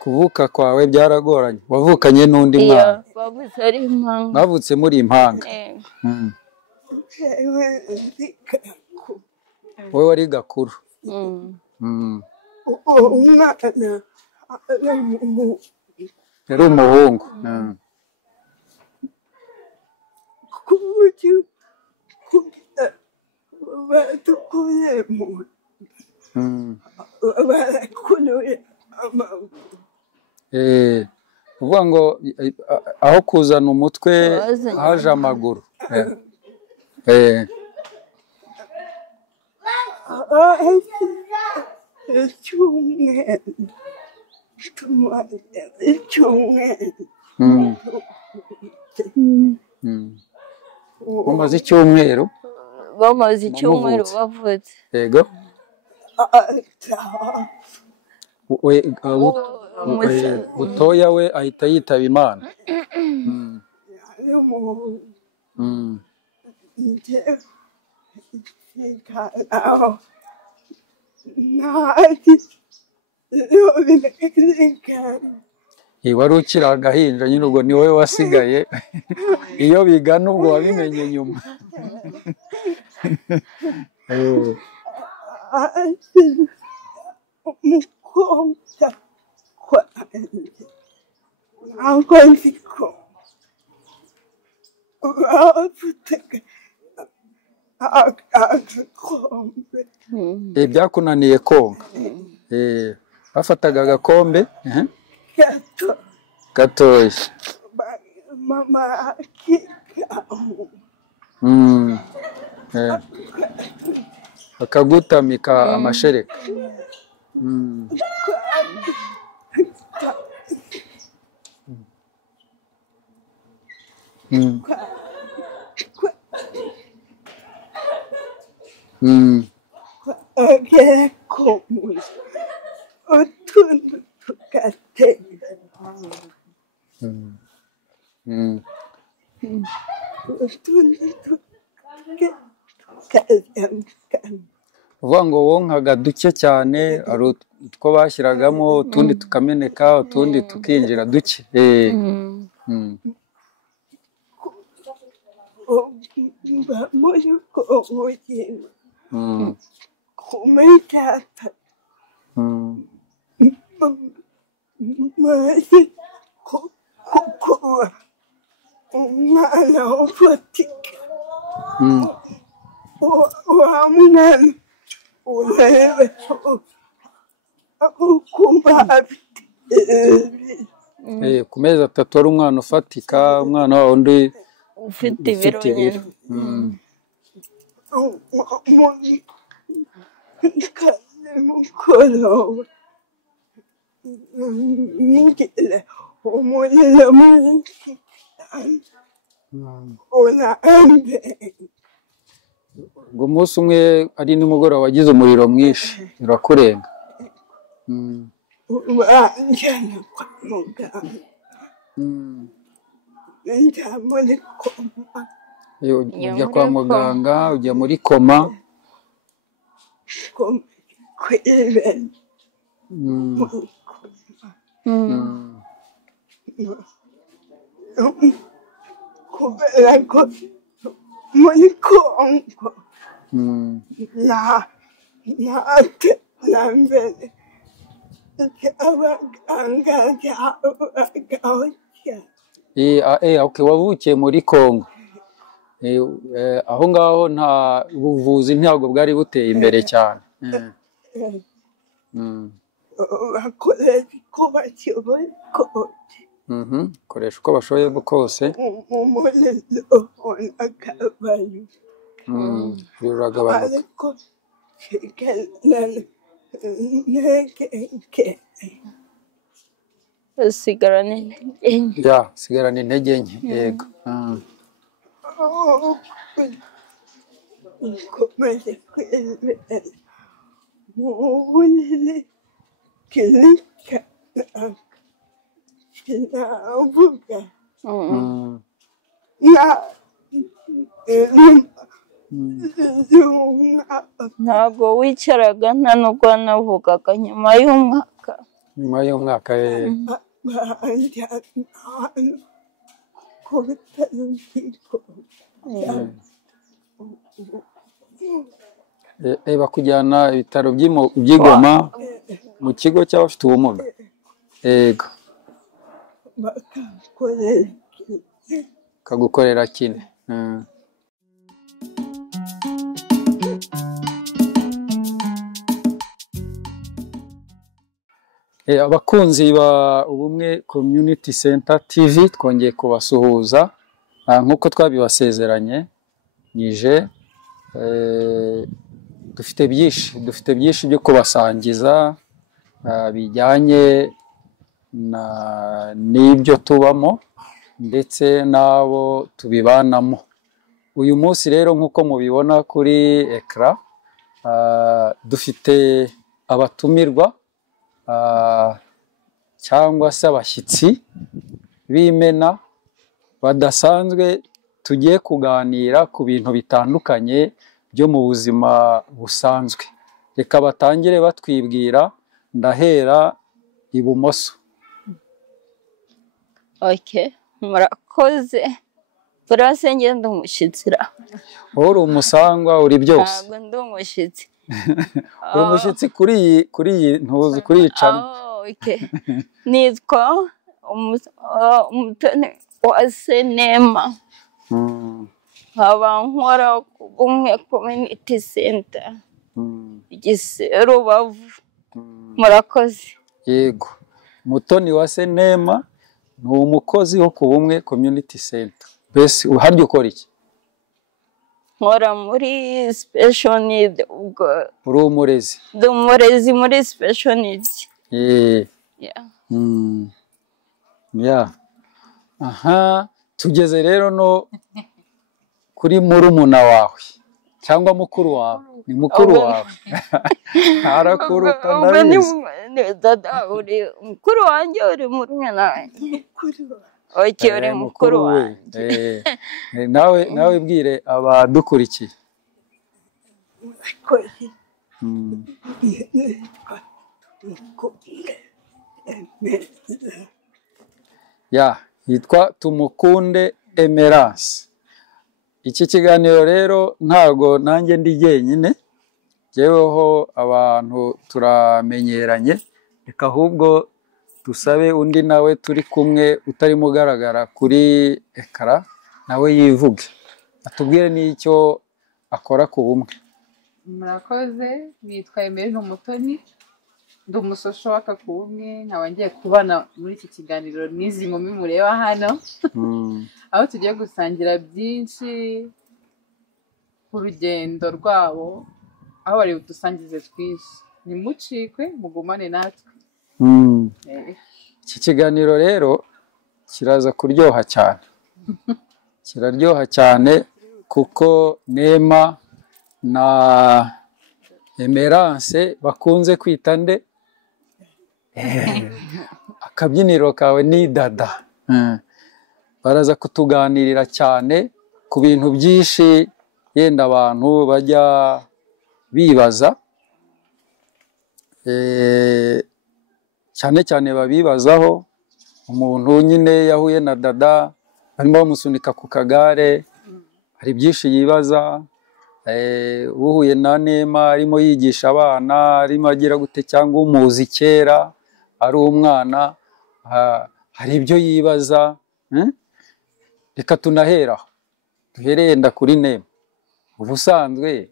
kuvuka kwawe byaragoranye wavukanye n'undi mwana bavutse ari impanga bavutse muri impanga wowe wari gakuru yari umuhungu uvuga ngo aho kuzana umutwe haje amaguru bamaze icyumweru bavutse yego butoya we ahita yitaba Imana wari ukiri agahinja nyine ubwo ni wowe wasigaye iyo bigana ubwo wabimenye nyuma byakunaniye konka bafataga agakombe gatoya akagutamika amashereka uvuga ngo wonkaga duke cyane ari utwo bashyiragamo utundi tukameneka utundi tukinjira duke umwana ufatika wa mwana urebe ukumva afite ku mezi 3 ari umwana ufatika umwana wa undi ufite ibiro mukoro nigire umuriro mwinshi ngo umunsi umwe ari nimugoroba wagize umuriro mwinshi urakurenga banjyana kwa muganga njya muri koma ujya kwa muganga ujya muri koma kwibera kubera ko muri Kongo nambere abaganga byabagaho cyane wavukiye muri Kongo aho ngaho nta buvuzi ntabwo bwari buteye imbere cyane bakoresha uko bashoboye kose koresha uko bashoboye kose umuriro uragabanuka ariko sigarana intege nke yego ukomeje kwibera mu bunini kirika sinavuga ntabwo wicaraga nta nubwo wanavugaga nyuma y'umwaka. nyuma y'umwaka bakujyana ibitaro by'Igoma mu kigo cy'abafite ubumuga. Yego. Kagukorera kine. Abakunzi ba Ubumwe Community Center TV twongeye kubasuhuza nk'uko twabibasezeranye nije dufite byinshi byo kubasangiza bijyanye n'ibyo tubamo ndetse n'abo tubibanamo. Uyu munsi rero nk'uko mubibona kuri ekara dufite abatumirwa cyangwa se abashyitsi b'imena badasanzwe, tugiye kuganira ku bintu bitandukanye byo mu buzima busanzwe. Reka batangire batwibwira, ndahera ibumoso. Murakoze. Turase ngenda umushyitsira. Uri umusangwa uri byose. Ntabwo ndi umushyitsi. Uri umushyitsi kuri iyi ntuzi kuri iyi cana. Nitwa Umutoni Uwase Neema. Nkaba nkora ku Ubumwe Community Center Gisenyi Rubavu. Murakoze. Yego. Umutoni Uwase Neema ni umukozi wo ku Ubumwe Community Center. Mbese uharya ukora iki? Nkora muri special need. Uri umurezi? Ndi umurezi muri special need. Aha, tugeze rero no kuri murumuna wawe cyangwa mukuru wawe. Ni mukuru wawe. Arakuruta ndabizi. Dada uri mukuru wanjye, uri murumuna wanjye. Uri mukuru wanjye. Nawe bwire abadukurikiye. Yitwa Tumukunde Emerance. Iki kiganiro rero ntago nanjye ndi jyenyine, jyeweho abantu turamenyeranye, reka ahubwo dusabe undi nawe turi kumwe utarimo ugaragara kuri ekara nawe yivuge, atubwire n'icyo akora ku Bumwe. Murakoze, nitwa Emeline Umutoni, ndi umusosho w'aka ku Bumwe, nkaba ngiye kubana muri iki kiganiro n'izi nkumi mureba hano, aho tugiye gusangira byinshi ku rugendo rwabo, aho bari budusangize twinshi. Nimucikwe, mugumane natwe. Iki kiganiro rero kiraza kuryoha cyane. Kiraryoha cyane kuko Neema na Emerance bakunze kwita nde? Akabyiniro kawe ni dada. Baraza kutuganirira cyane ku bintu byinshi yenda abantu bajya bibaza, cyane cyane babibazaho. Umuntu nyine yahuye na dada barimo bamusunika ku kagare, hari byinshi yibaza. Uhuye na Neema arimo yigisha abana, arimo agira gute, cyangwa umuzi kera ari umwana, hari ibyo yibaza. Reka tunaheraho, duhereye nda kuri Neema. Ubusanzwe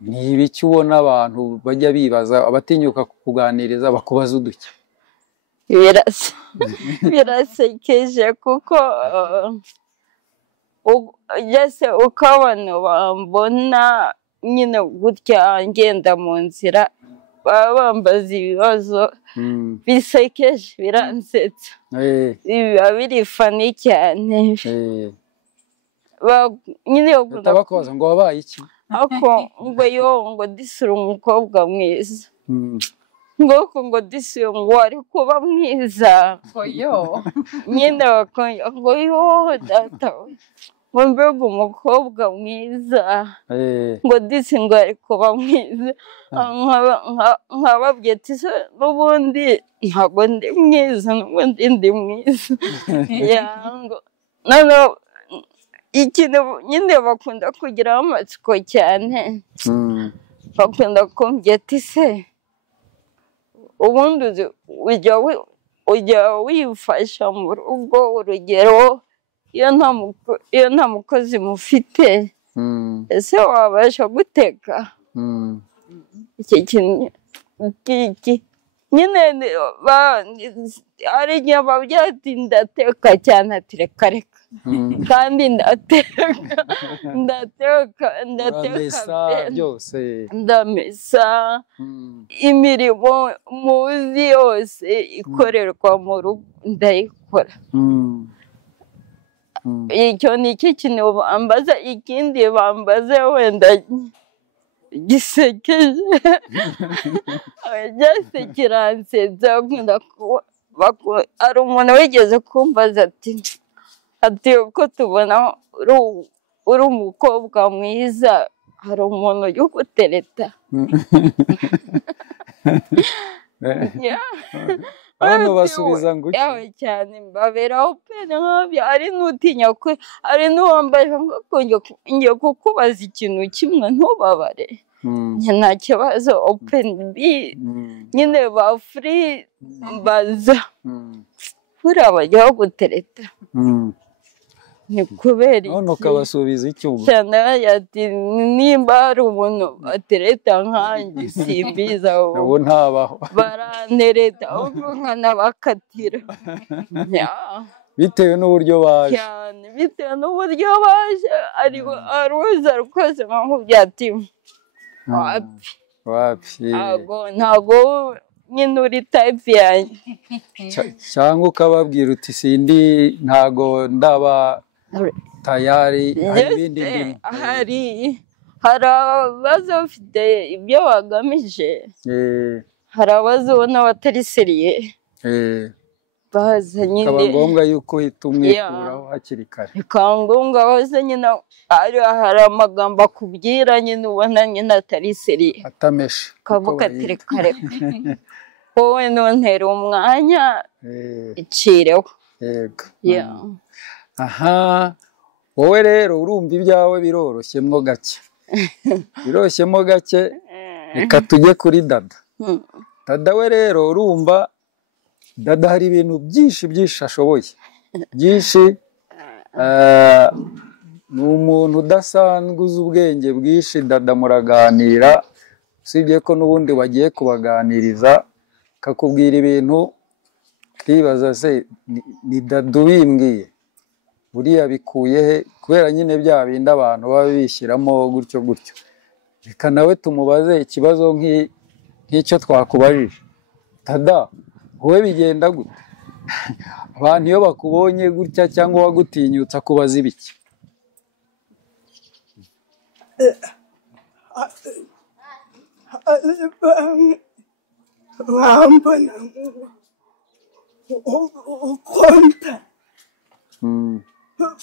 ni ibiki ubona abantu bajya bibaza, abatinyuka kukuganiriza bakubaza uduke? Birasekeje kuko ugeze ukabona bambona nyine gutya ngenda mu nzira, baba bambaza ibibazo bisekeje, biransetsa, biba biri fani cyane. Nyine bakubaza ngo wabaye iki? Ako ngo disura umukobwa mwiza, ngo disi ngo ari kuba mwiza, nyine ngo yo data ngo mbega umukobwa mwiza ngo disi ngo ari kuba mwiza nkababwiye ati se n'ubundi ntabwo ndi mwiza n'ubundi ndi mwiza noneho ikintu nyine bakunda kugiraho amatsiko cyane bakunda kumbwira ati se ubundi ujya wifasha mu rugo urugero iyo nta mukozi mufite ese wabasha guteka iki kintu nyine hari igihe babyati ndateka cyane ati reka reka kandi ndateka byose ndamesa imirimo muzi yose ikorerwa mu rugo ndayikora icyo ni iki kintu bambaza ikindi bambaze wenda gisekeje byose kiransetsa hari umuntu wigeze kumbaza ati uko tubona uri umukobwa mwiza hari umuntu uri gutereta hano basubiza ngo yawe cyane mbaberaho pe nk'abyo ari n'utinya ko ari n'uwambaye ngiye kukubaza ikintu kimwe ntubabare nta kibazo openi bi nyine ba furi mbaza buriya bajyaho gutereta ni kubera none ukabasubiza iki ubwo cyane ati nimba hari umuntu batereta nkanjye simbiza ubu ntabaho barantereta ahubwo nkanabakatira bitewe n'uburyo baje cyane bitewe n'uburyo baje ari uza rwose nkakubwira ati wapi ntabwo nyine uri tayipi yanjye cyangwa ukababwira uti sindi ntago ndaba tayari hari ibindi ndimo hari abaza bafite ibyo bagamije hari abaza ubona batari seriye baza nyine bikaba ngombwa yuko uhita umwikuraho hakiri kare bikaba ngombwa baza nyine hari amagambo akubwira nyine ubona nyine atari seriye atameshe ukavuga ati reka reka wowe ntuntera umwanya icireho yego aha wowe rero urumva ibyawe biroroshyemo gake biroshyemo gake reka tujye kuri dada dada we rero urumva dada hari ibintu byinshi ashoboye byinshi ni umuntu udasanzwe uzi ubwenge bwinshi dada muraganira usibye ko n'ubundi wagiye kubaganiriza akakubwira ibintu ukibaza se ni dada ubimbwiye buriya bikuye he kubera nyine bya bindi abantu baba bishyiramo gutyo gutyo reka nawe tumubaze ikibazo nk'icyo twakubajije dada wowe bigenda gute abantu iyo bakubonye gutya cyangwa wagutinyutse akubaza ibiki bambona ukonta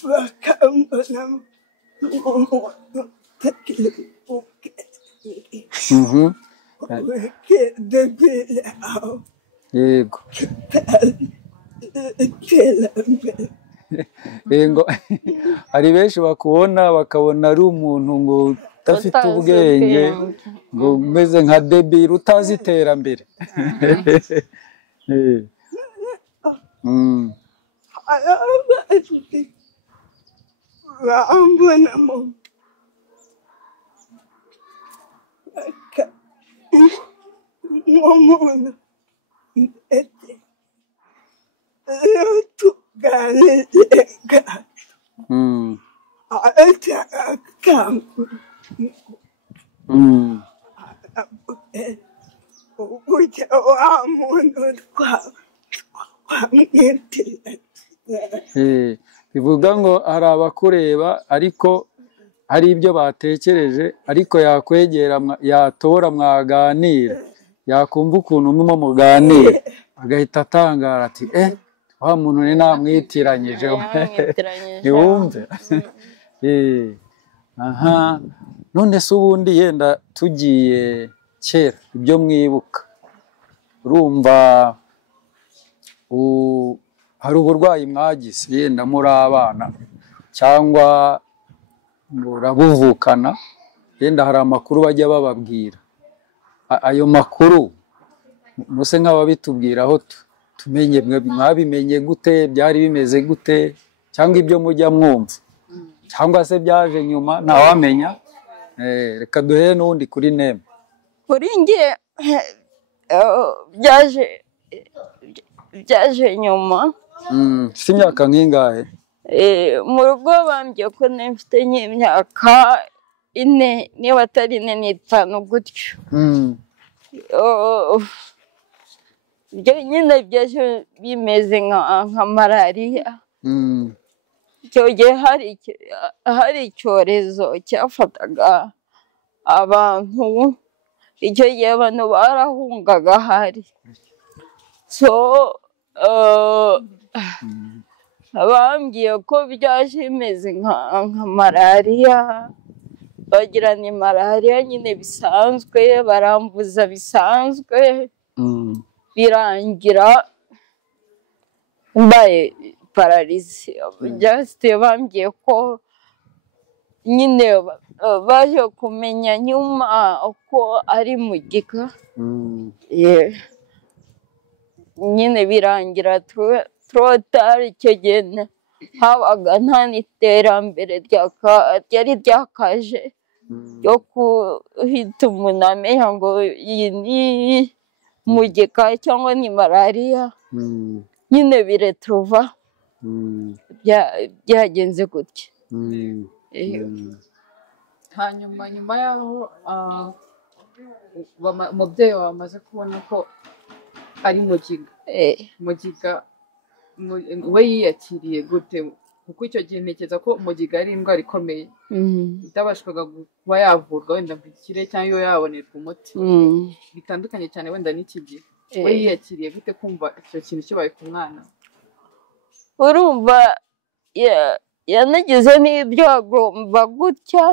bakambona yego hari benshi bakubona bakabona ari umuntu ngo udafite ubwenge ngo umeze nka debiri utazi iterambere bambonamo nk'umuntu ndetse iyo tuganiriye ujya wa muntu twamwitiranya bivuga ngo hari abakureba ariko hari ibyo batekereje ariko yakwegera yatora mwaganira yakumva ukuntu murimo muganira agahita atangara ati wa muntu ni namwitiranyije ntiwumve aha none se ubundi yenda tugiye kera ibyo mwibuka urumva hari uburwayi mwagize yenda muri abana cyangwa murabuvukana yenda hari amakuru bajya bababwira ayo makuru muse nk'ababitubwiraho tumenye mwabimenye gute byari bimeze gute cyangwa ibyo mujya mwumva cyangwa se byaje nyuma ntawamenya reka duhere n'ubundi kuri Neme kuri njye byaje nyuma si imyaka nk'ingahe mu rugo bambwiye ko mfite nk'imyaka 4 niba atari 4 n'itanu gutyo ibyo nyine byaje bimeze nka malariya icyo gihe hari icyorezo cyafataga abantu icyo gihe abantu barahungaga hari so bambwiye ko byaje bimeze nka malariya bagira ni malariya nyine bisanzwe barambuza bisanzwe birangira mbaye pararize just bambwiye ko nyine baje kumenya nyuma ko ari mugiga nyine birangira trotari icyo gihe habaga nta n'iterambere ryari ryakaje ryo kuhita umuntu amenya ngo iyi ni mugiga cyangwa ni malariya nyine biretruva byagenze gutya hanyuma nyuma yaho umubyeyi wawe amaze kubona ko ari mugiga we yiyakiriye gute kuko icyo gihe ntekereza ko mugiga ari indwara ikomeye itabashwaga kuba yavurwa wenda ngo ikire cyangwa iyo yabonerwa umuti bitandukanye cyane wenda n'iki gihe we yiyakiriye gute kumva icyo kintu kibaye ku mwana urumva yanagize n'ibyo agomba gutya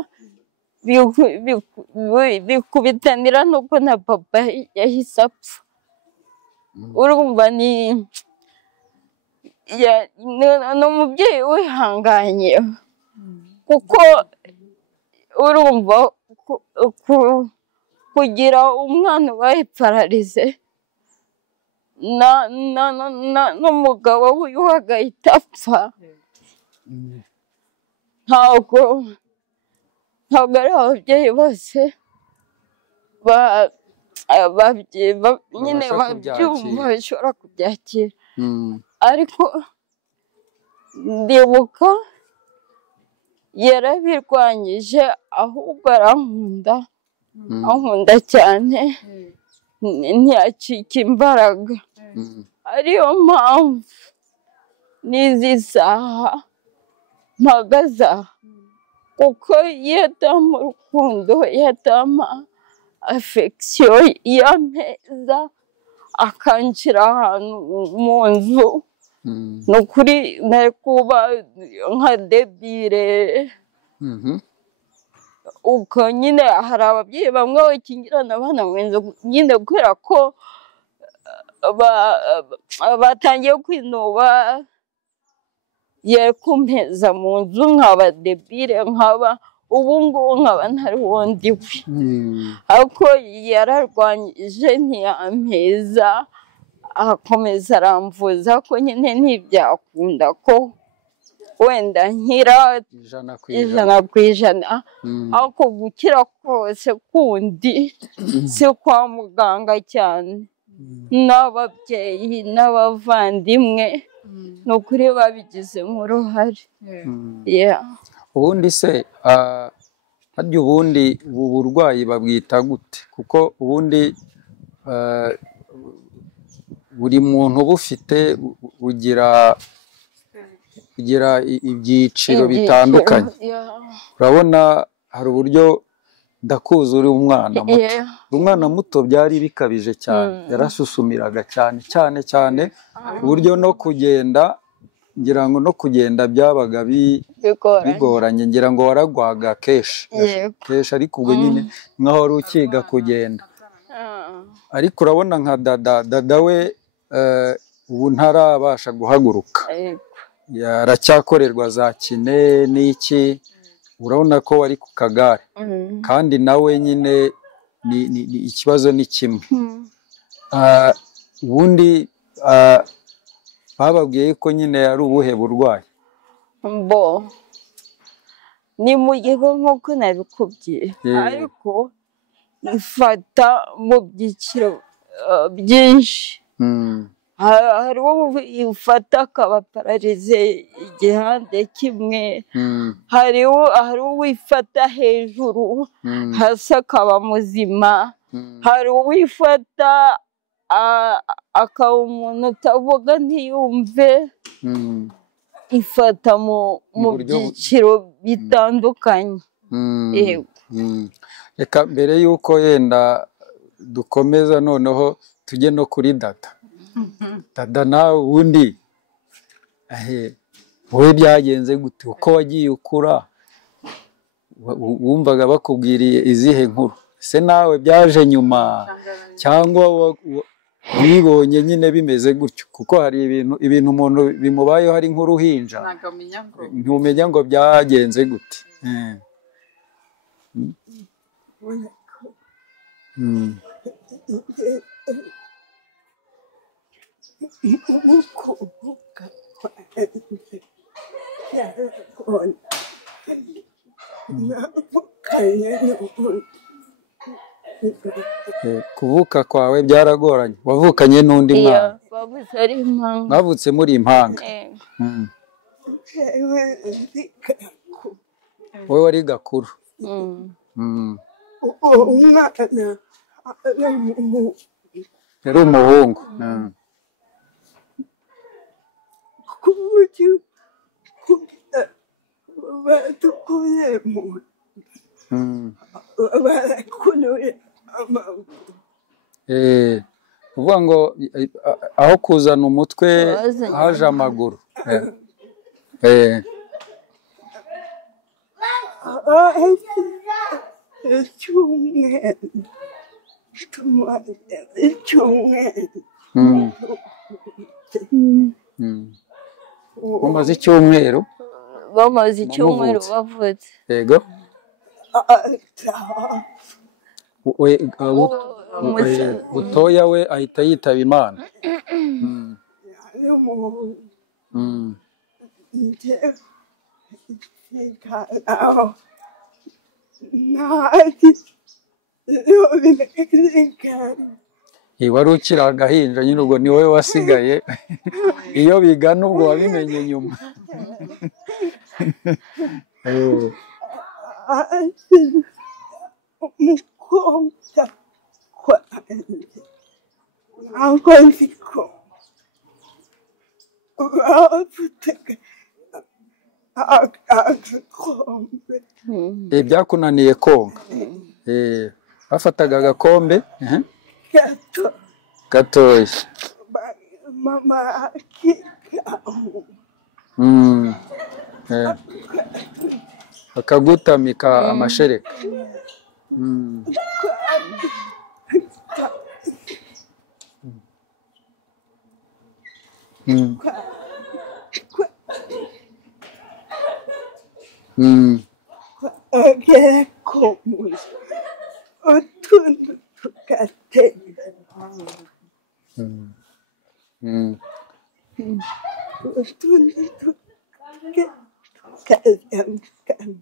bikubitanira nuko na papa yahise apfa urumva ni umubyeyi wihanganye kuko urumva kugira umwana ubaye pararize n'umugabo wiwe agahita apfa ntabwo ari ababyeyi bose nyine babyumva bashobora kubyakira ariko ndibuka yarabirwanyije ahubwo ankunda cyane ntiyacika imbaraga ariyo mpamvu n'izi saha mpagaze aha kuko iyo atama urukundo iyo atama afekisiyo y'ameza akanshyira ahantu mu nzu ni ukuri nari kuba nka debire uko nyine hari ababyeyi bamwe bakingirana abana mu nzu nyine kubera ko batangiye kwinuba yari kumpeza mu nzu nkaba debire nkaba ubu ngubu nkaba ntari wundi we ariko yararwanyije ntiyampeza akomeza aramvuza ko nyine ntibyakunda ko wenda nkira 100%, ariko gukira kose kundi si kwa muganga cyane n'ababyeyi n'abavandimwe ni ukuri babigizemo uruhare. Ubundi se harya ubundi ubu burwayi babwita gute? Kuko ubundi buri muntu bufite bugira ibyiciro bitandukanye. Urabona hari uburyo ndakuzi uri umwana muto. Umwana muto byari bikabije cyane, yarasusumiraga cyane uburyo no kugenda ngira ngo no kugenda byabaga bigoranye, ngira ngo waragwaga kenshi ariko ubwo nyine nkaho wari ukiga kugenda. Ariko urabona nka dada we ubu ntarabasha guhaguruka, aracyakorerwa za kine n'iki, urabona ko wari ku kagare kandi nawe nyine ni ikibazo ni kimwe. Ubundi bababwiye ko nyine ari ubuhe burwayi? Ni mu gihe nk'uko nabikubwiye, ariko ifata mu byiciro byinshi. Hari uwo ifata akaba pararize igihande kimwe, hari uwo ifata hejuru hasi akaba muzima, hari uwo ifata akaba umuntu utavuga ntiyumve. Ifata mu byiciro bitandukanye. Reka mbere y'uko yenda dukomeza noneho tujye no kuri dada. Dada nawe ubundi wowe byagenze gute? Uko wagiye ukura wumvaga bakubwiriye izihe nkuru? Se nawe byaje nyuma cyangwa wibonye nyine bimeze gutyo? Kuko hari ibintu umuntu bimubayeho ari nk'uruhinja, ntumenya ngo byagenze gute. Kuvuka kwawe byaragoranye, wavukanye n'undi mwana? Bavutse muri impanga. Wowe wari gakuru? Yari umuhungu. Uvuga ngo aho kuzana umutwe haje amaguru. Bamaze icyumweru? Bamaze icyumweru bavutse. Yego. Butoya we ahita yitaba Imana. Wari ukiri agahinja nyine, ubwo ni wowe wasigaye. Iyo bigana ubwo wabimenye nyuma. Umukobwa kwanjye ntabwo nzi ko bafataga agakombe. Byakunaniye konka? Bafataga agakombe gatoya mama akikaho akagutamika amashereka. agera ku muzi utundi tugatera utundi tukazamukana.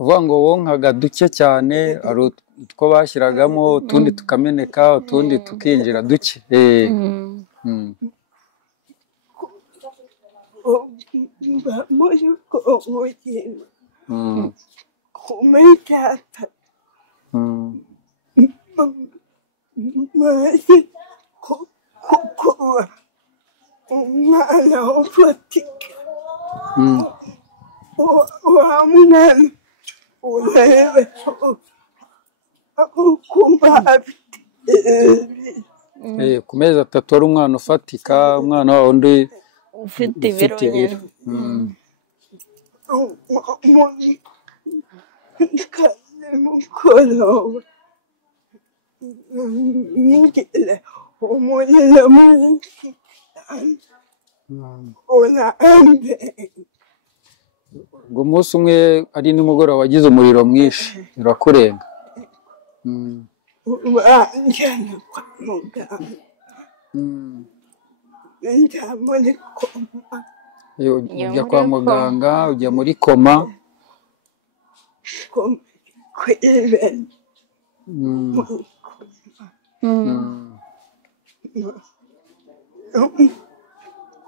Uvuga ngo wonkaga duke cyane, ari utwo bashyiragamo, utundi tukameneka, utundi tukinjira duke. muri ubwo buzima kumenya maze kukuba umwana ufatika. Wa mwana urebe ukumva afite ku mezi 3 wari umwana ufatika, umwana wa undi ufite ibiro nyine. mukoroba nigeze umuriro mwinshi cyane urambere. ngo umunsi umwe ari nimugoroba wagize umuriro mwinshi urakurenga. banjyana kwa muganga njya muri koma. ujya kwa muganga ujya muri koma. kwibera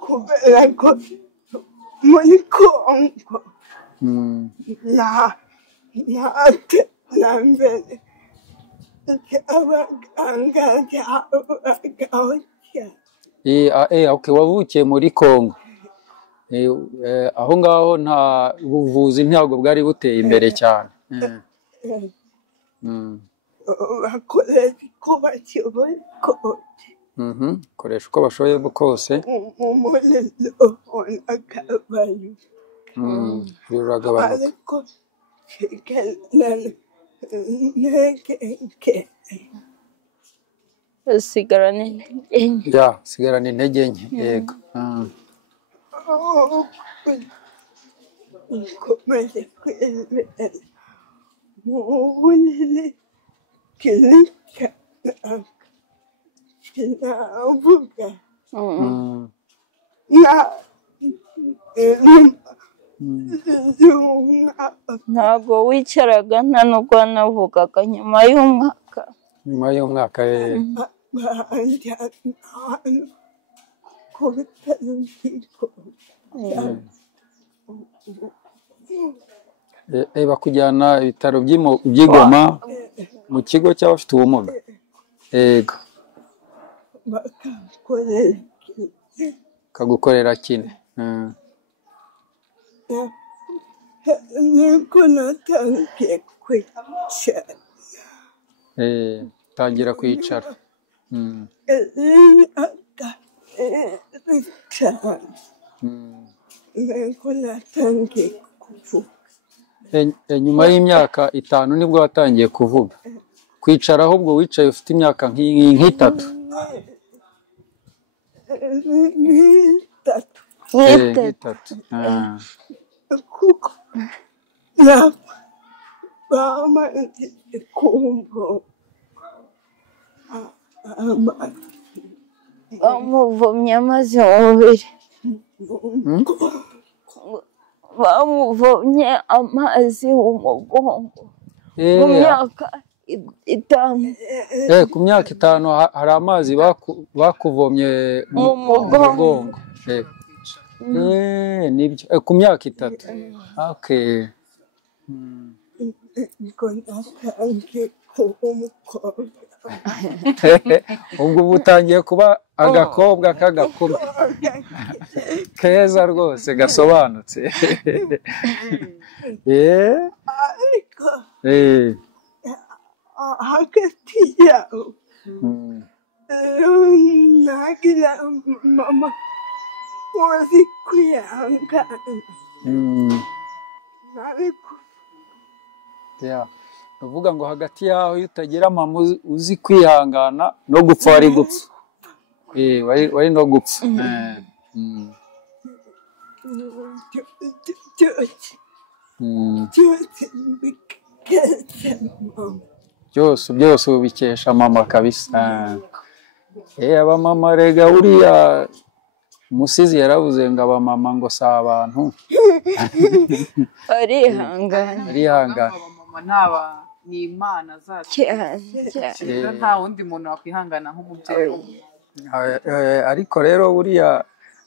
kubera ko muri Kongo nta terambere ry'abaganga ryabagaho cyane. Okay, wavukiye muri Kongo. Aho ngaho nta buvuzi ntabwo bwari buteye imbere cyane. bakoresha uko bashoboye kose. Koresha uko bashoboye kose. umuriro uragabanuka. Uragabanuka. ariko kiganana ntege usigarana intege nke. Sigarana intege nke. Yego. ukomeje kwibera mu bunini kirika kinavuga ntabwo wicaraga nta nubwo wanavugaga nyuma y'umwaka. Nyuma y'umwaka banjyana ahantu ku bitaro bakujyana ibitaro by'Igoma mu kigo cy'abafite ubumuga. Yego. Kagukorera kine. niko natangiye kwicara. Tangira kwicara. niko natangiye kuvuga. Nyuma y'imyaka 5 nibwo watangiye kuvuga. Kwicara ahubwo wicaye ufite imyaka nk'itatu. nk'itatu. kuko bamaze kumva bamuvomye amazi mu mubiri. bamuvomye amazi mu mugongo mu myaka 5. Ku myaka 5 hari amazi bakuvomye mu mugongo. Nibyo. Ku myaka 3. Okay. niko natangiye kuba umukobwa. ubwo utangiye kuba agakobwa k'agakuru keza rwose gasobanutse. ariko hagati yawe nagira mama uzi kwihangana. uvuga ngo hagati yaho iyo utagira mama uzi kwihangana no gupfa wari gupfa. wari no gupfa. byose ubikesha mama kabisa. Abamama rega uriya umusizi yaravuze ngo abamama ngo si abantu. arihangana. ni imana zacu. nta wundi muntu wakwihangana nk'umubyeyi. ariko rero buriya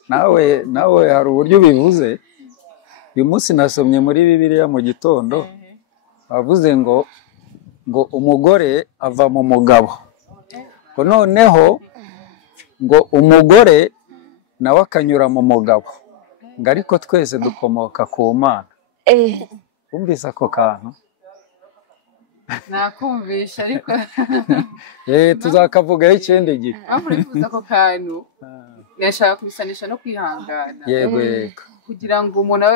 nawe hari uburyo bivuze. uyu munsi nasomye muri Bibiliya mu gitondo bavuze ngo umugore ava mu mugabo. ngo noneho ngo umugore nawe akanyura mu mugabo. ngo ariko twese dukomoka ku Mana. Wumvise ako kantu? nakumvisha ariko tuzakavugaho ikindi gihe. urifuza ako kantu nashaka kubisanisha no kwihangana yego yego kugira ngo umuntu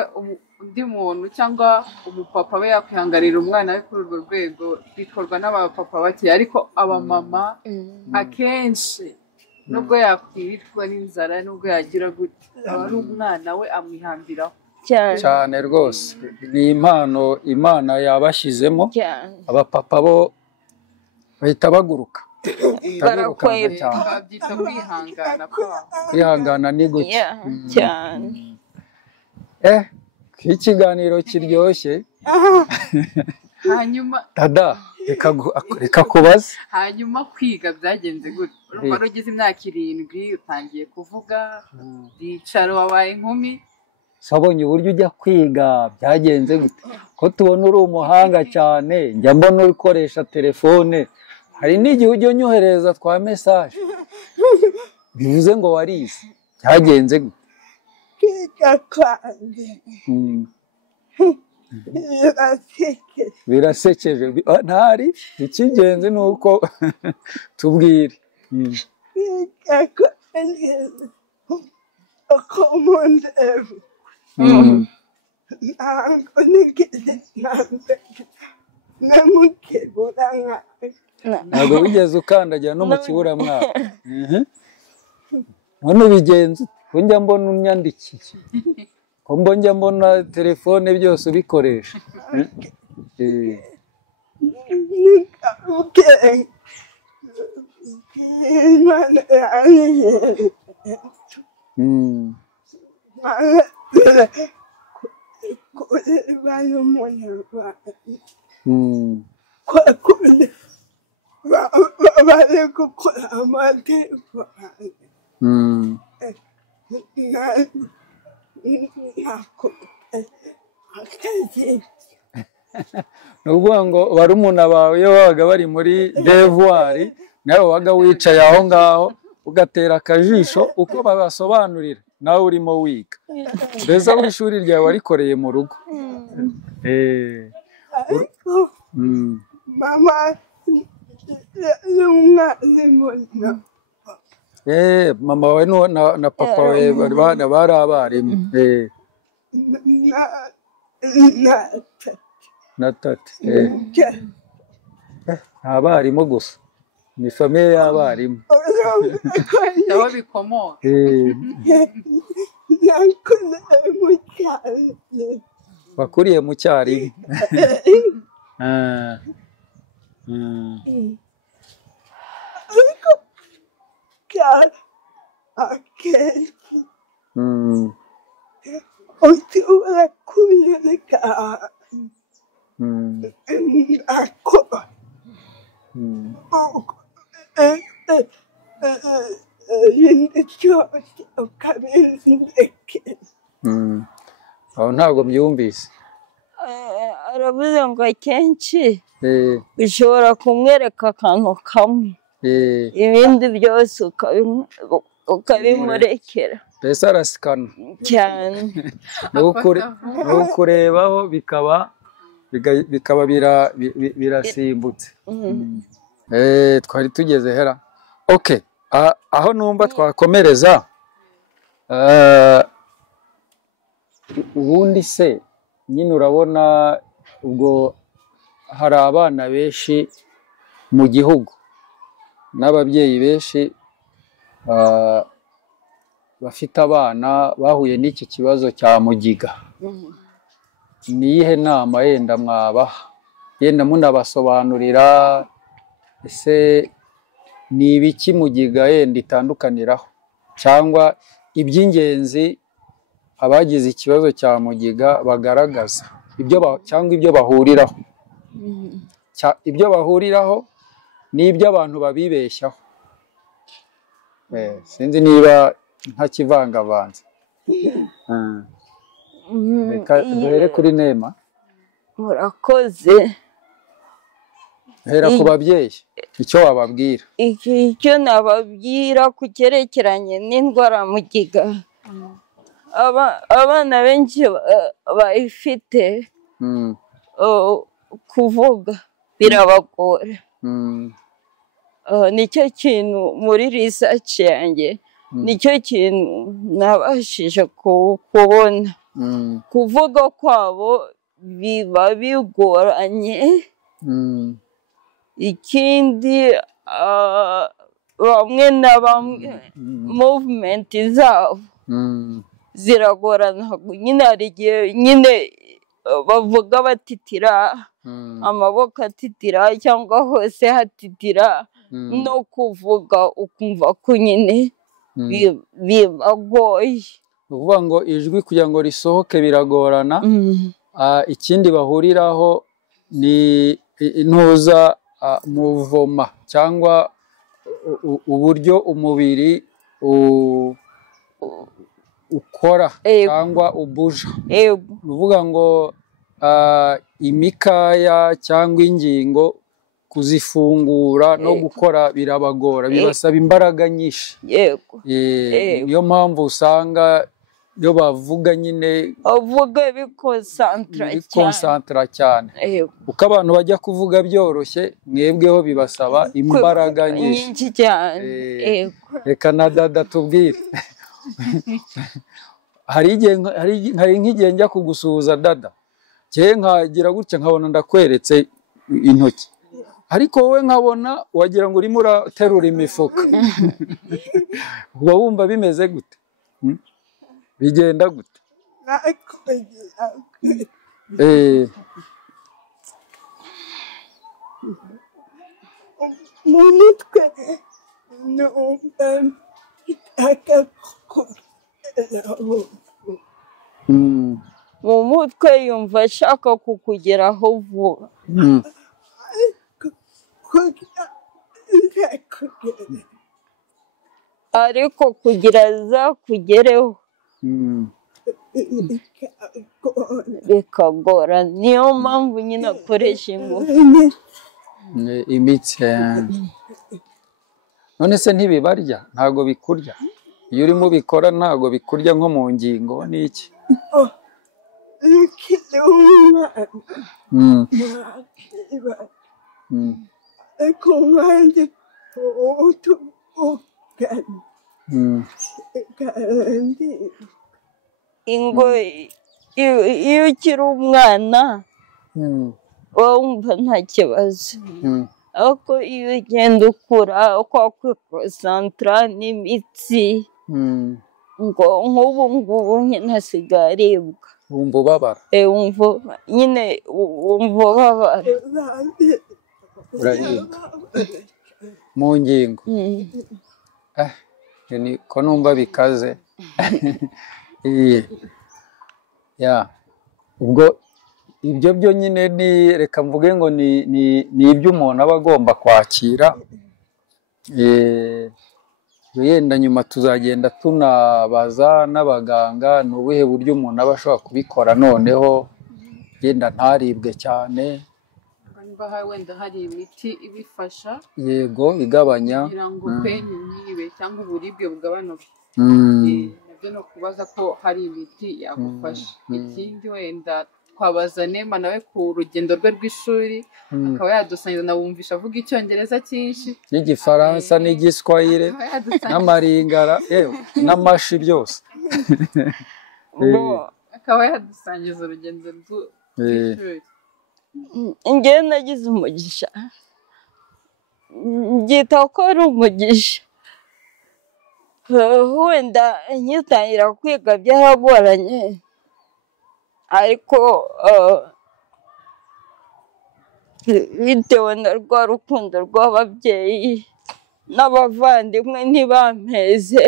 undi muntu cyangwa umupapa we yakwihangarira umwana we kuri urwo rwego bikorwa n'abapapa bake ariko abamama akenshi nubwo yakwirirwa n'inzara nubwo yagira gute aba ari umwana we amwihambiraho cyane rwose ni impano Imana yabashyizemo abapapa bo bahita baguruka barakwega babyita kwihangana kwabo kwihangana ni gutya cyane ikiganiro kiryoshye hanyuma dada reka kubaza hanyuma kwiga byagenze gute urumva ugize imyaka 7 utangiye kuvuga bicaro wabaye inkumi sabonye uburyo ujya kwiga byagenze gute ko tubona uri umuhanga cyane njya mbona ukoresha telefone hari n'igihe ujya unyohereza twa message bivuze ngo warize byagenze gute kwiga kwanjye birasekeje ntari icy'ingenzi ni uko tubwire kwiga kwanjye uko umuntu ntabwo nigeze namukebura ntabwo wigeze ukandagira no mu kiburamwaka none ubigenza ko njya mbona unyandikiye ko njya mbona telefone byose ubikoresha bari gukora amatelefone ni ukuvuga ngo barumuna bawe iyo babaga bari muri devuwari nawe wabaga wicaye aho ngaho ugatera akajisho uko babasobanurira nawe urimo wiga mbese aho ishuri ryawe warikoreye mu rugo mama n'umwarimu mama wawe na papa wawe bari abarimu na tati nta barimu gusa ni famiye y'abarimu aho bikomoka wakuriye mu cyarimu ushobora kubereka ibintu cyose ukabindekera aho ntabwo mbyumvise aravuze ngo akenshi ushobora kumwereka akantu kamwe ibindi byose ukabimurekera mbese arasikana cyane ni ukurebaho bikaba birasimbutse twari tugeze hera oke aho numva twakomereza ubundi se nyine urabona ubwo hari abana benshi mu gihugu n'ababyeyi benshi bafite abana bahuye n'iki kibazo cya mugiga ni iyihe nama yenda mwabaha yenda munabasobanurira ese ni ibiki mugiga yenda itandukaniraho cyangwa iby'ingenzi abagize ikibazo cya mugiga bagaragaza cyangwa ibyo bahuriraho ibyo bahuriraho n'ibyo abantu babibeshyaho sinzi niba ntakivangavanze reka duhere kuri Nema murakoze hera ku babyeyi icyo wababwira icyo nababwira ku cyerekeranye n'indwara mugiga abana benshi bayifite kuvuga birabagora nicyo kintu muri research yanjye nicyo kintu nabashije kubona. Kuvuga kwabo biba bigoranye. Ikindi bamwe na bamwe movement zabo ziragorana. Nyine hari igihe nyine bavuga batitira, amaboko atitira cyangwa hose hatitira, no kuvuga ukumva ko nyine bibagoye. Uvuga ngo ijwi kugira ngo risohoke biragorana. Ikindi bahuriraho ni intuza muvoma cyangwa uburyo umubiri ukora cyangwa ubuja. Uvuga ngo imikaya cyangwa ingingo kuzifungura no gukora birabagora, bibasaba imbaraga nyinshi. Niyo mpamvu usanga iyo bavuga nyine bavuga bikonsantara cyane. Uko abantu bajya kuvuga byoroshye, mwebweho bibasaba imbaraga nyinshi cyane. Reka na dada tubwire. hari nk'igihe njya kugusuhuza dada, cyeye nkagira gutya nkabona ndakweretse intoki, ariko wowe nkabona wagira ngo urimo uraterura imifuka. uba wumva bimeze gute? Bigenda gute? mu mutwe numva mu mutwe yumva ashaka kukugeraho vuba. Ariko kugira azakugereho bikagora. Niyo mpamvu nyine akoresha ingufu, imitsi. None se ntibibarya? Ntago bikurya? Iyo urimo ubikora ntago bikurya nko mu ngingo n'iki? ingo iyo ukiri umwana wumva nta kibazo, ariko iyo ugenda ukura kwa kwikonsantara n'imitsi, ngo nk'ubu ngubu nyine hasigaye aribwa. Wumva ubabara? Nyine wumva ubabara. Uraribwa mu ngingo? Ko numva bikaze. Ubwo ibyo byo nyine ni, reka mvuge ngo ni ibyo umuntu aba agomba kwakira. Yenda nyuma tuzagenda tunabaza n'abaganga ni ubuhe buryo umuntu aba ashobora kubikora noneho yenda ntaribwe cyane. Wenda hari imiti ibifasha, yego, igabanya kugira ngo peni ntibe cyangwa uburibwe bugabanuke. Nabyo no kubaza ko hari imiti yagufasha. Ikindi wenda twabaza Nema nawe ku rugendo rwe rw'ishuri, akaba yadusangiza, nabumvisha avuga icyongereza cyinshi n'igifaransa n'igiswahili n'amaringara n'amashi byose. Akaba yadusangiza urugendo rw'ishuri. Njyewe nagize umugisha, mbyita ko ari umugisha. Wenda nkitangira kwiga byaragoranye, ariko bitewe na rwa rukundo rw'ababyeyi n'abavandimwe ntibampeze,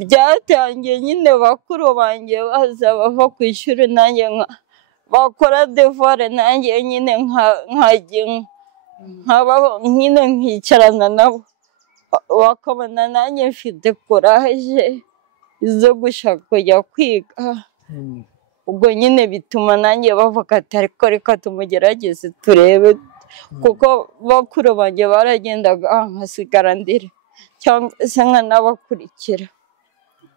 byatangiye nyine bakuru banjye baza bava ku ishuri, nanjye bakora devoir, nanjye nyine nyine nkicarana nabo, bakabona nanjye mfite courage zo gushaka kujya kwiga. Ubwo nyine bituma nanjye bavuga ati ariko reka tumugerageze turebe, kuko bakuru banjye baragendaga nkasigara ndira cyangwa se nkanabakurikira.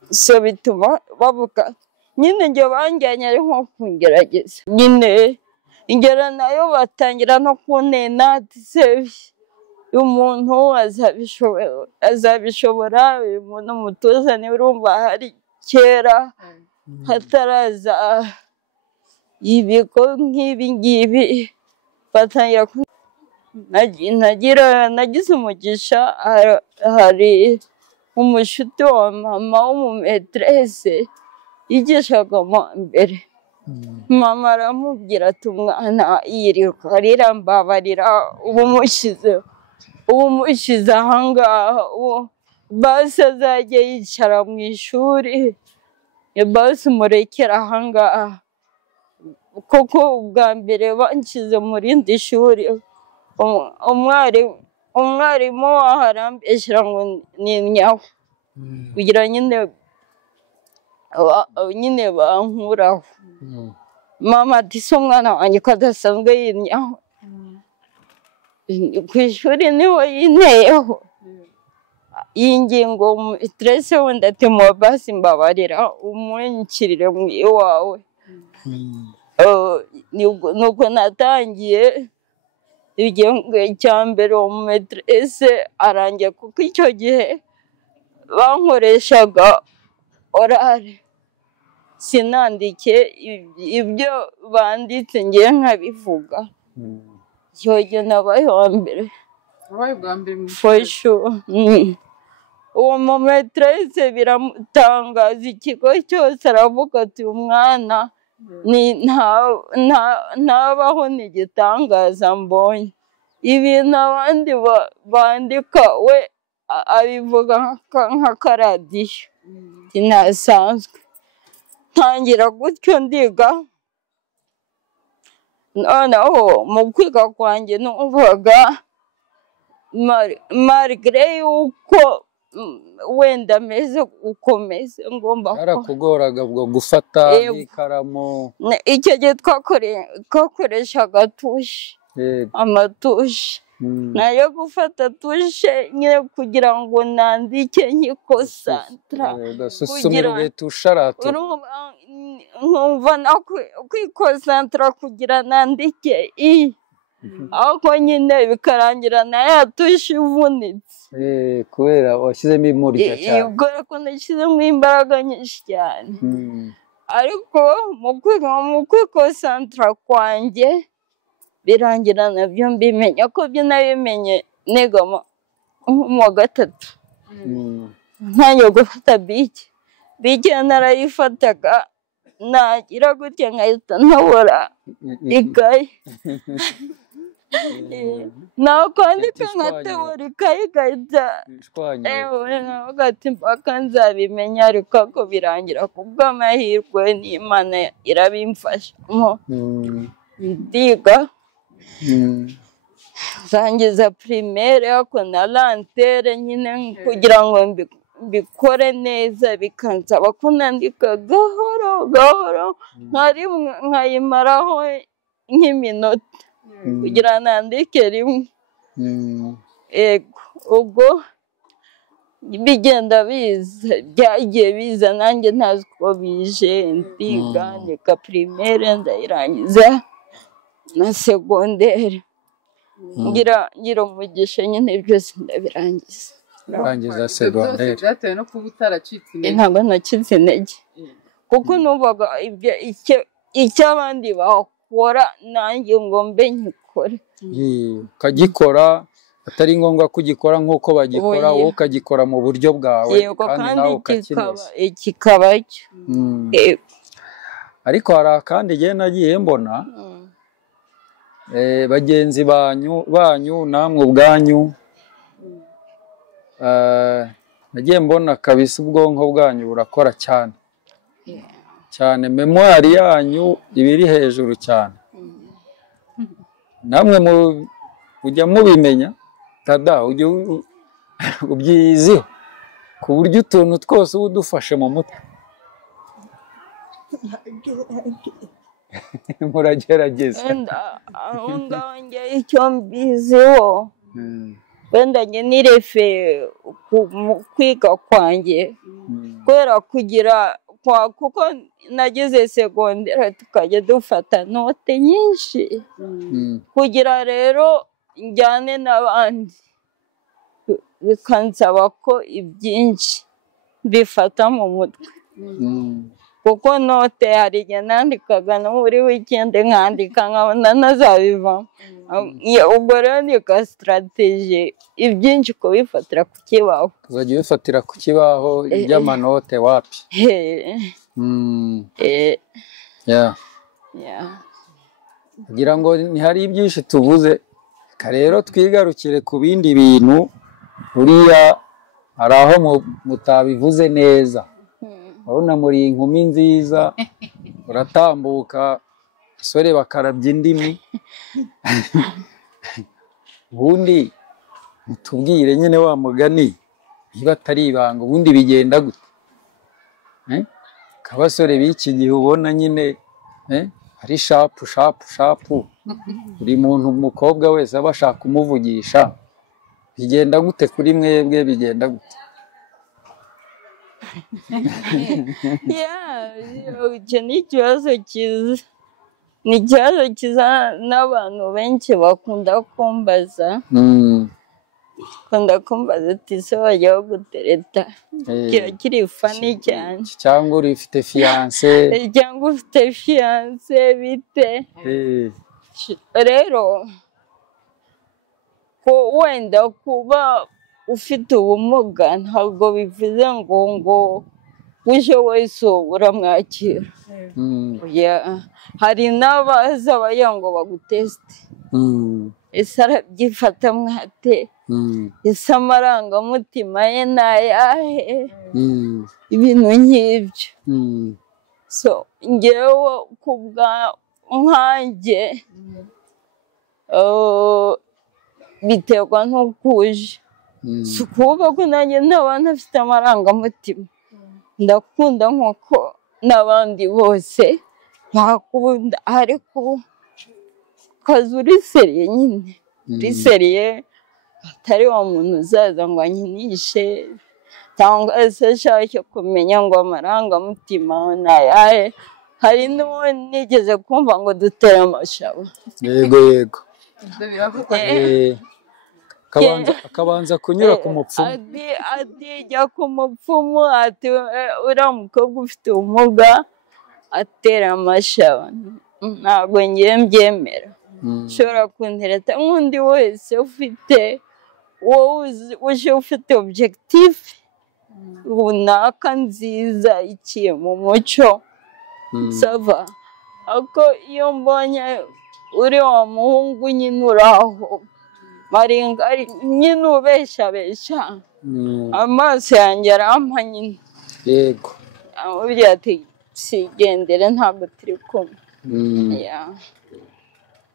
So bituma bavuga nyine njye banjyanye ari nko kungerageza. Nyine ingero nayo batangira no kunena ati se uyu muntu azabishobora, uyu muntu mutuzane, urumva hari kera hataraza ibigo nk'ibi ngibi batangira nagize umugisha, hari umushuti wa mama w'umumeterese yigishaga mu mbere, mama aramubwira ati umwana yirirwa arira, mbabarira ubu mushyize ahangaha, basi azajya yicara mu ishuri, basi murekera ahangaha, kuko ubwa mbere banshyize mu rindi shuri, umwarimu waho arambeshyira ngo ni inyaho, kugira nyine bankuraho. Mama ati se umwana wanjye ko adasanzwe yinyaho, ku ishuri niho yinteyeho, iyi ngingo meterese wenda ati muba basi mbabarira umunshyirire mu iwawe. Nuko natangiye igihembwe cya mbere, uwo meterese arangiye, kuko icyo gihe bankoreshaga orare, sinandike ibyo banditse ngiye nkabivuga. Icyo gihe nabaye uwa mbere, for sure. Uwo mumeterese biramutangaza, ikigo cyose aravuga ati umwana ntabaho, ni igitangaza mbonye. Ibintu abandi bandika we abivuga nk'akaradiyo, ntasanzwe. Ntangira gutyo ndiga, noneho mu kwiga kwanjye numvaga marigre yuko wenda meze ukomeze ngomba yarakugoraga bwo gufata ikaramu. Icyo gihe twakoreshaga tushe, amatushe nayo gufata tushe nyine kugira ngo nandike nkikosantara, kugira nkumva kwikosantara kugira nandike ariko nyine bikarangira na ya tushe ivunitse, kubera washyizemo imurya cyane, kubera ko nashyizemo imbaraga nyinshi cyane. Ariko mu kwikosantara kwanjye birangira nabyo mbimenya, ko byo nabimenye niga mu wa gatatu, ntangiye gufata bike narayifataga, nagira gutya nkahita ntobora ikayi, nakwandika nkatobora ikayi igahita hagati mpaka nzabimenya. Ariko ko birangira kubw'amahirwe n'Imana irabimfashamo, ndiga nzangiza primaire, ariko na lantere nyine kugira ngo mbikore neza bikansaba ko nandika gahoro gahoro, nkayimaraho nk'iminota kugira nandike rimwe. Ubwo bigenda biza, byagiye biza nanjye ntazi uko bije, ndiga nika primaire ndayirangiza na segondere, ngira umugisha nyine byose ndabirangiza. Rangiza segondere byatewe no kuba utaracitse intege? Ntabwo nacitse intege, kuko numvaga icyo abandi bakora nanjye ngo mbe nkikore, ukagikora atari ngombwa kugikora nk'uko bagikora, wowe ukagikora mu buryo bwawe, kandi nawe ukakineza, kikaba cyo. Ariko hari akandi igihe nagiye mbona bagenzi banyu namwe ubwanyu, nagiye mbona kabisa ubwonko bwanyu burakora cyane cyane, memwari yanyu iba iri hejuru cyane, namwe ujya mubimenya tada, ujya ubyiziho ku buryo utuntu twose uba udufashe mu mutwe. Muragerageza aho ngaho njye icyo mbiziho, wenda njye nirefe mu kwiga kwanjye, kubera kuko nagize segondere tukajya dufata note nyinshi, kugira rero njyane n'abandi bikansaba ko ibyinshi bifata mu mutwe kuko note hari igihe nandikaga no muri wikendi nkandika nkabona ntazabivamo ubwo rero ni ka sitarateji ibyinshi kubifatira ku kibaho uzajya ubifatira ku kibaho iby'amanote wapi kugira ngo ntihari ibyinshi tuvuze rero twigarukire ku bindi bintu buriya hari aho mutabivuze neza urabona muri inkumi nziza uratambuka abasore bakarabya indimi ubundi mutubwire nyine wa mugani niba atari ibanga ubundi bigenda gute abasore b'iki gihe ubona nyine ari shapu buri muntu umukobwa wese aba ashaka kumuvugisha bigenda gute kuri mwebwe bigenda gute icyo ni ikibazo cyiza ni ikibazo cyiza n'abantu benshi bakunda kumbaza ati se wajya gutereta kiba kiri fani cyane cyangwa ufite fiyanse bite rero ko wenda kuba ufite ubumuga ntabwo bivuze ngo uje wese uramwakira hari n'abaza bagira ngo bagutesite ese arabyifata mwate ese amarangamutima ye ni ayahe ibintu nk'ibyo so ngewe kubwa nkanjye biterwa n'ukuje si ukuvuga ko nanjye ntabana afite amarangamutima ndakunda nk'uko n'abandi bose bakunda ariko kazi uri seriye nyine uri seriye atari wa muntu uzaza ngo ankinishe cyangwa se ashake kumenya ngo amarangamutima ni ayahe hari n'uwo nigeze kumva ngo dutere amashaba yego akabanza kunyura ku mupfumu ajya ku mupfumu ati uriya mukobwa ufite ubumuga atera amashaba ntabwo ngiye mbyemera ushobora kuntereta nk'undi wese ufite wowe uje ufite objective runaka nziza iciye mu muco sava ariko iyo mbonye uri wa muhungu nyine uri aho maringari nyine ubeshabesha amaso yanjye arampa nyine yego amubwira ati sigendere ntabwo turi kumwe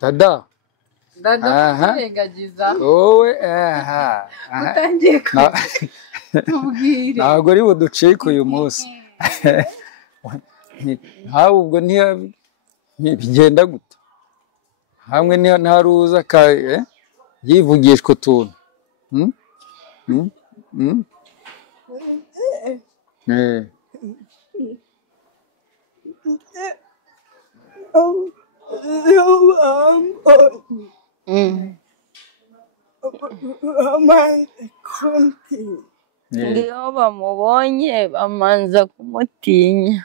dada ndakurengagiza wowe utangiye kutubwire ntabwo ari buducike uyu munsi ntawe ubwo bigenda gute hamwe ntaruza yivugishwa utuntu iyo bamubonye bamanza kumutinya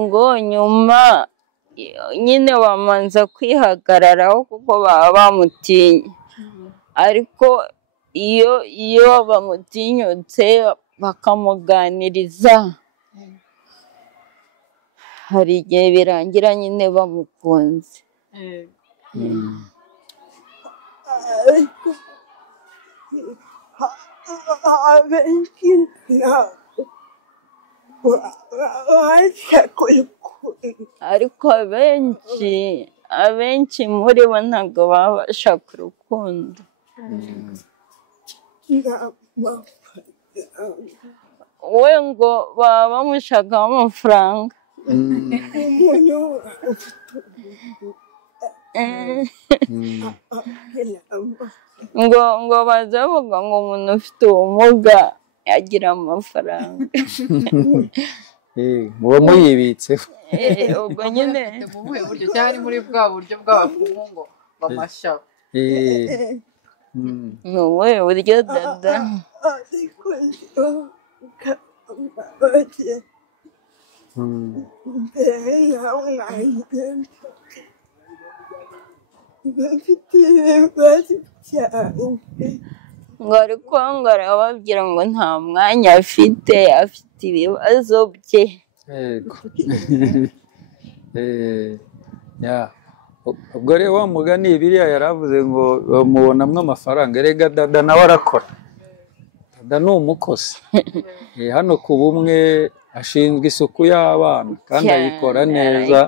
ngo nyuma nyine bamanza kwihagararaho kuko baba bamutinya ariko iyo bamutinyutse bakamuganiriza hari igihe birangira nyine bamukunze ariko abenshi muri bo ntabwo baba bashaka urukundo we ngo baba bamushakaho amafaranga. umuntu ngo baza bavuga ngo umuntu ufite ubumuga agira amafaranga. muba muyibitseho. Ubwo nyine mu buhe buryo cyangwa ari muri bwa buryo bw'abapfumu ngo bamashaho? ni ubuhe buryo dada? ariko bagiye mbere nawe mwahiye bafite ibibazo cyane ngo ariko ngo arababwira ngo nta mwanya afite ibibazo bye. Yego. Ubwo rero wa mugani biriya yaravuze ngo bamubonamo amafaranga. Erega dada nawe arakora. Dada ni umukozi. Hano ku Bumwe ashinzwe isuku y'abana kandi ayikora neza.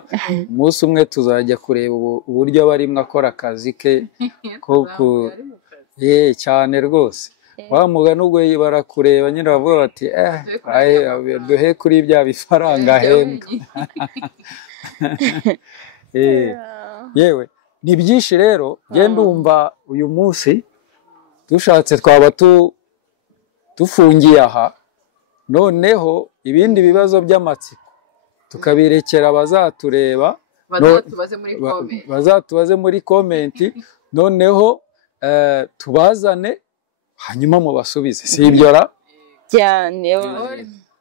Umunsi umwe tuzajya kureba uburyo aba arimo akora akazi ke cyane rwose. Wa mugani ubwo barakureba nyine bavuga bati duhe kuri bya bifaranga ahembwa. Yewe ni byinshi rero genda umva uyu munsi dushatse twaba tufungiye aha, noneho ibindi bibazo by'amatsiko tukabirekera abazatureba bazatubaze muri komenti, noneho tubazane hanyuma mubasubize, si ibyo ra? Cyane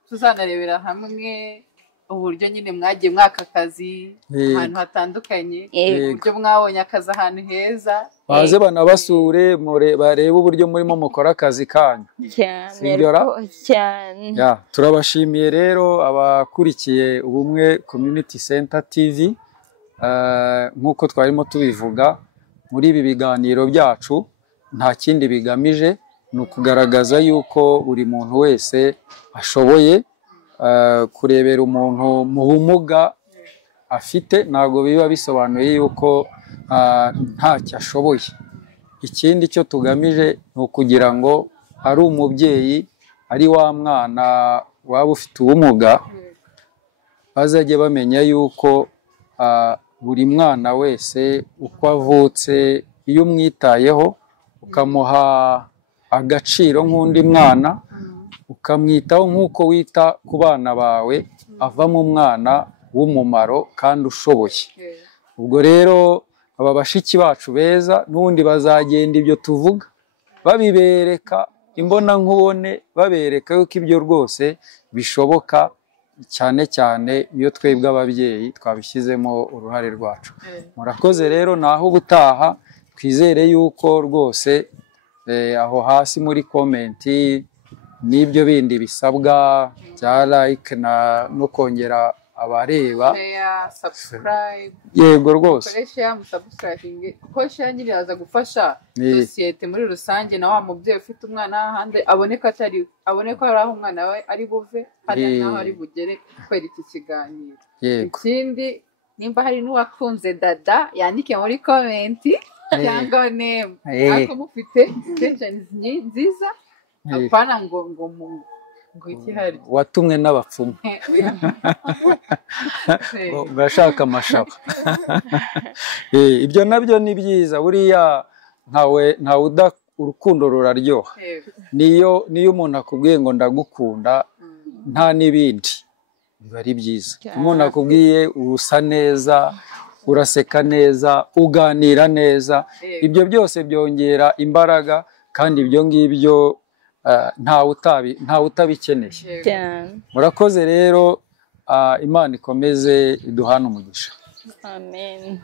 tuzanarebera hamwe uburyo nyine mwagiye mwaka akazi ahantu hatandukanye, uburyo mwabonye akazi ahantu heza, baze banabasure barebe uburyo murimo mukora akazi kanyu. Cyane turabashimiye rero abakurikiye Ubumwe Community Center TV. Nk'uko twarimo tubivuga muri ibi biganiro byacu, nta kindi bigamije, ni ukugaragaza yuko buri muntu wese ashoboye kurebera umuntu mu bumuga afite. Ntabwo biba bisobanuye yuko ntacyo ashoboye. Ikindi cyo tugamije ni ukugira ngo ari umubyeyi, ari wa mwana waba ufite ubumuga, bazajye bamenya yuko buri mwana wese uko avutse, iyo umwitayeho ukamuha agaciro nk'undi mwana, ukamwitaho nk'uko wita ku bana bawe, avamo umwana w'umumaro kandi ushoboye. Ubwo rero aba bashiki bacu beza n'ubundi bazagenda ibyo tuvuga babibereka imbonankubone, babereka yuko ibyo rwose bishoboka, cyane cyane iyo twebwe ababyeyi twabishyizemo uruhare rwacu. Murakoze rero, naho ubutaha twizere yuko rwose aho hasi muri komenti n'ibyo bindi bisabwa bya like no kongera abareba, yego rwose kuko share nyine yaza gufasha sosiyete muri rusange, na wa mubyeyi ufite umwana ahandi abone ko ari aho umwana we ari buve kandi naho ari bugere kwera iki kiganiro. Ikindi, nimba hari n'uwakunze dada yandike muri komenti cyangwa name, ariko mufite intentions nziza, apana ngo ikihari watumwe n'abapfumu bashaka amashaba. Ibyo nabyo ni byiza, buriya ntawe urukundo ruraryoha. Niyo umuntu akubwiye ngo ndagukunda nta n'ibindi, biba ari byiza. Umuntu akubwiye urusa neza, uraseka neza, uganira neza, ibyo byose byongera imbaraga, kandi ibyo ngibyo ntawe utabikeneye. Murakoze rero, Imana ikomeze iduhane umugisha. Amen.